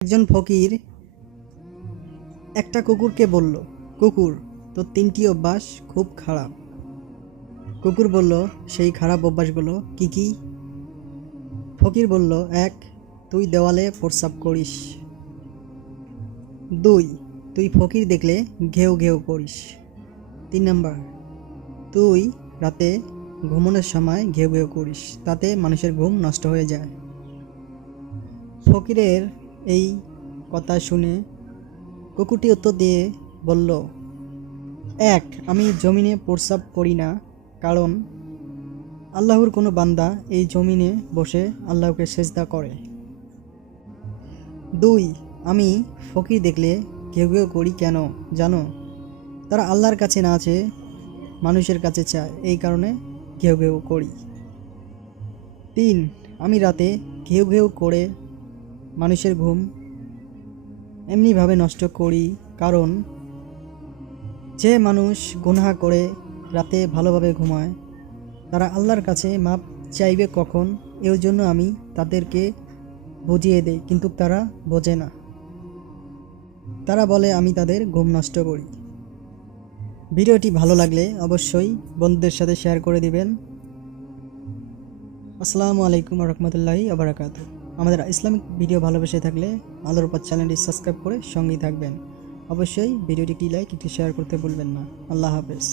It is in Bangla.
একজন ফকির একটা কুকুরকে বলল, কুকুর, তোর তিনটি অভ্যাস খুব খারাপ। কুকুর বলল, সেই খারাপ অভ্যাসগুলো কি কি? ফকির বলল, এক, তুই দেওয়ালে প্রস্রাব করিস। দুই, তুই ফকির দেখলে ঘেউ ঘেউ করিস। তিন নাম্বার, তুই রাতে ঘুমানোর সময় ঘেউ ঘেউ করিস, তাতে মানুষের ঘুম নষ্ট হয়ে যায়। ফকিরের এই কথা শুনে কুকুরটি উত্তর দিয়ে বলল, এক, আমি জমিনে প্রস্রাব করি না, কারণ আল্লাহর কোনো বান্দা এই জমিনে বসে আল্লাহকে সেজদা করে। দুই, আমি ফকির দেখলে কেউ কেউ করি কেন জানো? তারা আল্লাহর কাছে না আছে মানুষের কাছে চায়, এই কারণে ঘেউ ঘেউ করি। তিন, আমি রাতে ঘেউ ঘেউ করে মানুষের ঘুম এমনিভাবে নষ্ট করি, কারণ যে মানুষ গুনাহা করে রাতে ভালোভাবে ঘুমায়, তারা আল্লাহর কাছে মাপ চাইবে কখন, এর জন্য আমি তাদেরকে বুঝিয়ে দেই, কিন্তু তারা বোঝে না। তারা বলে, আমি তাদের ঘুম নষ্ট করি। ভিডিওটি ভালো লাগলে অবশ্যই বন্ধুদের সাথে শেয়ার করে দিবেন। আসসালামু আলাইকুম রহমতুল্লাহি আবরাকাত আমাদের ইসলামিক ভিডিও ভালোবেসে থাকলে আলোর উপর চ্যানেলটি সাবস্ক্রাইব করে সঙ্গেই থাকবেন। অবশ্যই ভিডিওটি একটি লাইক, একটি শেয়ার করতে ভুলবেন না। আল্লাহ হাফেজ।